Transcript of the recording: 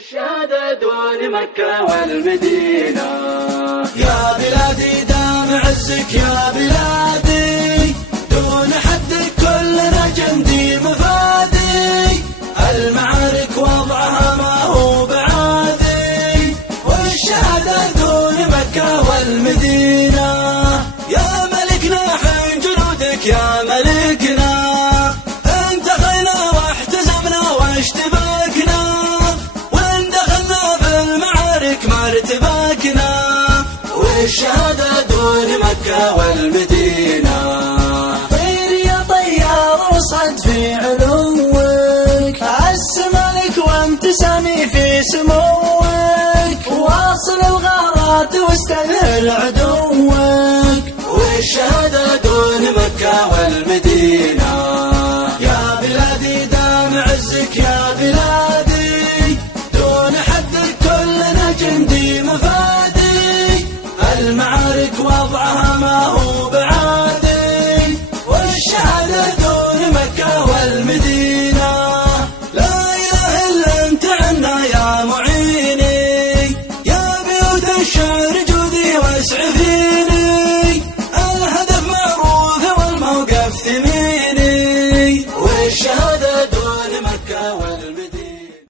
والشهادة دون مكة والمدينة. يا بلادي دام عزك يا بلادي، دون حدك كلنا جندي مفادي، المعارك وضعها ما هو بعادي، والشهادة دون مكة والمدينة. يا ملكنا حين جنودك يا ملكنا، انتخينا واحتزمنا واشتبكنا، وان دخلنا في المعارك ما ارتبكنا، والشهادة دون مكة والمدينة. طير يا طيار واصعد في علوك، عالسمالك وانت سامي في سموك، واصل الغارات واستنهل عدوك، والشهادة دون مكة والمدينة. يا بلادي دام عزك يا بلادي،